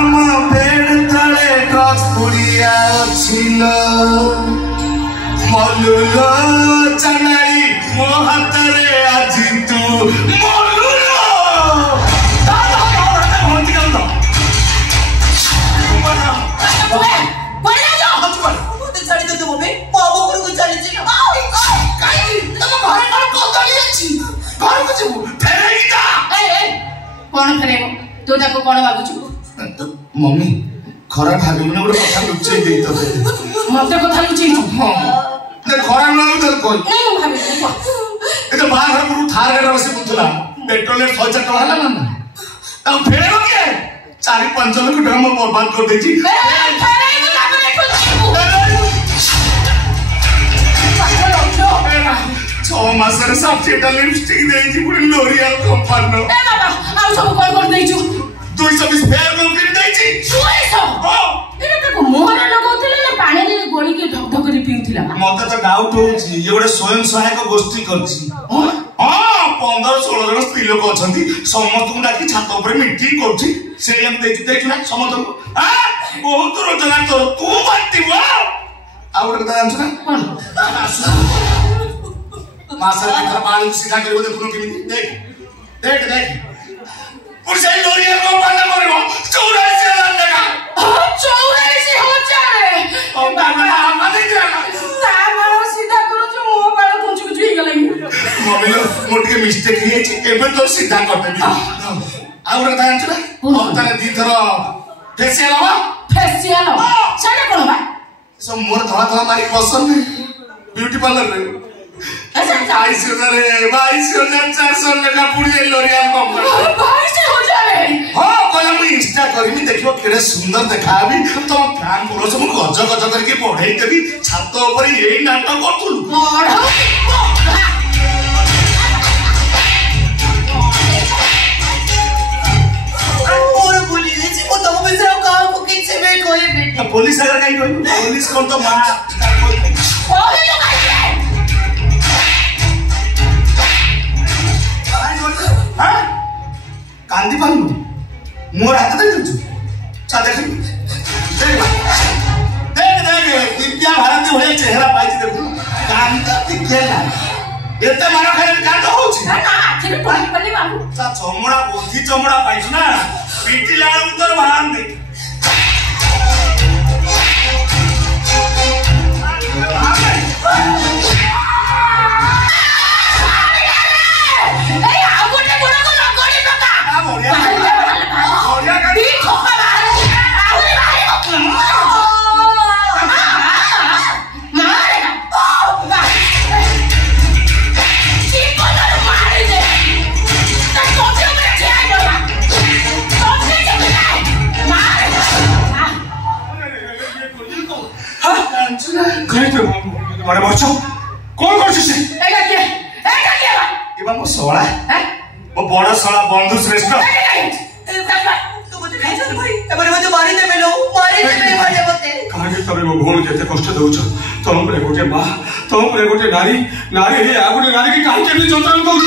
आम पेड़ तले कपुड़िया छिलो मलुलो चनाई मो हाथ रे आज तू मलुलो कौन फेरे तू ताको कौन भागुछु मम्मी खरा भाबिबने गोटे कथा लुचै देई तते मते कथा लुचै हां ते खरा न तो कोन नहीं मु भाबि ए तो बाहर पुरु थार गाड़ा बसे बुतला पेट्रोल 100 टका हला ना अब फेरो के 4-5 लाख टका म बर्बाद कर देछि फेरे ना बने छो मासर सब चेटा लिपस्टिक देछि पुरी लोरियल कंपनी ए बाबा आ सब कोन कर देछु 220 फेयर को कर देछि 200 हां एटा को मोहर लगाउथिले ना पानी रे गोड़ी के ढक ढक रे पिउथिला मते तो डाउट होछि ये गोटे स्वयं सहायक गोष्ठी करछि हां 15-16 जन स्त्री लोक अछंती समस्त को डाकी छात ऊपर मीटिंग करछि से हम देखि ना समस्त आ बहुत रोजगार तो तू बाटी वा आ गोटे कथा जानछ ना मासर के बाल सीधा करबो देखुनो केमिति देख देख देख पुरसे लोरिया को पाना मरबो 84,000 टका 84,000 ओ बाबा माने जाना तामा सीधा करू जो मो बाल कुछ कुछ ही गलै मम्मी लो मोटके मिस्टेक ही है एबे तो सीधा कर देबी आ रे जानछ ना हफ्ता दी थरो फेशियल हवा साडे कोन बा सब मोर धला धला मारी पसंद ब्यूटी पार्लर रे ऐसा 22,400 लगा पुड़ी लोरियल कंपनी 22,000 हां कहला मु इंस्टा करमी देखियो केडे सुंदर देखाबी तो फैन बोलो सब गज गज करके पढाई देबी छात ऊपर एई नाटक करथुल और बोली रे जी मो तो में से का को किछ बे कोई बेटी पुलिस अगर काई कोई पुलिस कोन तो मां ओहे लगाई हां कांदी पानु मोर हाथ दे दछु चा देख देख दिव्या भारती होय चेहरा पाइछि देखु कांदा दिखेला एते मारा खाइ कांदा होछि ना आखिर टोली पल्ली बाबू चा चमड़ा बोधी चमड़ा पाइछ ना पीटी लाळ उतर भान दे मारे मरछ कोन करछ से एगा के एबा मो सोळा वो बड़ा सोळा बंधु श्रेष्ठ तू मते खाइ चल भाई एबारे मते मारी दे मेलो मारी दे मते मते काहे तबे मो भोल केते कष्ट दउछ तम परे गोटे मां तम परे गोटे नारी नारी हे आ गोटे नारी के काहे के जंतरण दउछ